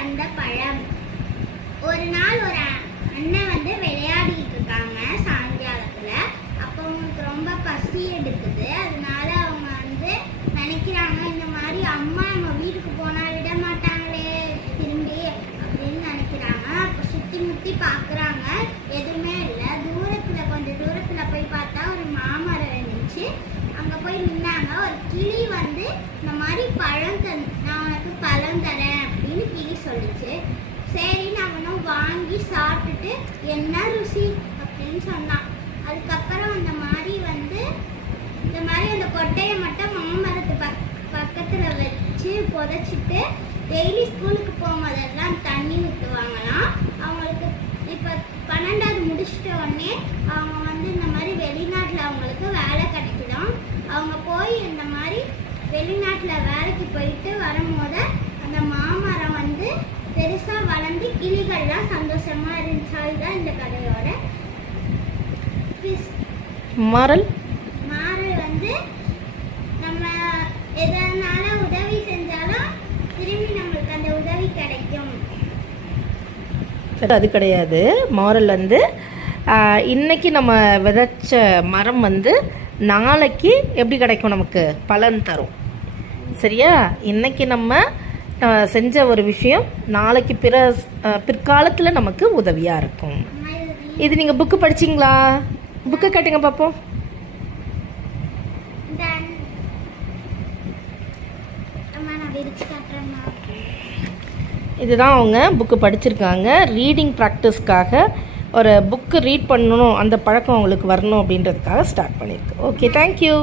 தந்த பழம். ஒரு நாள் ஒரு அண்ணன் வந்து விளையாடிட்டு இருக்காங்க சாயங்காலத்துல. அப்போ அவங்களுக்கு ரொம்ப பசி எடுக்குது. அதனால அவங்க வந்து நினைக்கிறாங்க, இந்த மாதிரி அம்மா நம்ம வீட்டுக்கு போனா விட மாட்டாங்களே திரும்பி அப்படின்னு நினைக்கிறாங்க. அப்போ சுத்தி முத்தி பாக்குறாங்க, எதுவுமே இல்லை. கொஞ்சம் தூரத்துல போய் பார்த்தா ஒரு மாமரம் இருந்துச்சு. அங்க போய் நின்னாங்க. ஒரு கிளி வந்து இந்த மாதிரி நான் உனக்கு பழம் தரேன் அப்படின்னு கிளி சொல்லிச்சு. சரி அவனும் வாங்கி சாப்பிட்டுட்டு என்ன ருசி அப்படின்னு சொன்னான். அதுக்கப்புறம் அந்த மாதிரி அந்த கொட்டையை மட்டும் மாமரத்து பக்கத்துல வச்சு புதைச்சிட்டு டெய்லி ஸ்கூலுக்கு போகும்போதெல்லாம் தண்ணி ஊற்றுவாங்களாம். அவங்களுக்கு இப்போ 12வது முடிச்சிட்ட உடனே அவங்க வந்து இந்த மாதிரி வெளிநாட்டில் அவங்களுக்கு வேலை கிடைக்குதாம். அவங்க போய் இந்த மாதிரி வெளிநாட்டில் வேலைக்கு போயிட்டு வரும்போது அந்த மாமரம் வந்து பெருசா வளர்ந்து கிளிகள்லாம் சந்தோஷமா இருந்துச்சு. அதுதான் இந்த கதையோட மாறல் வந்து நம்ம எதனால உதவி செஞ்சாலும் திரும்பி நம்மளுக்கு அந்த உதவி கிடைக்கும். சரி, அது கிடையாது. மாறல் வந்து இன்னைக்கு நம்ம விதைச்ச மரம் வந்து நாளைக்கு எப்படி கிடைக்கும், நமக்கு பலன் தரும். சரியா? இன்னைக்கு நம்ம செஞ்ச ஒரு விஷயம் நாளைக்கு பிற்காலத்தில் நமக்கு உதவியாக இருக்கும். இது நீங்கள் புக்கு படிச்சிங்களா? புக்கை கேட்டுங்க பார்ப்போம். இதுதான் அவங்க புக்கு படிச்சிருக்காங்க. ரீடிங் ப்ராக்டிஸ்க்காக ஒரு புக்கு ரீட் பண்ணணும், அந்த பழக்கம் அவங்களுக்கு வரணும் அப்படின்றதுக்காக ஸ்டார்ட் பண்ணியிருக்கு. Okay, thank you.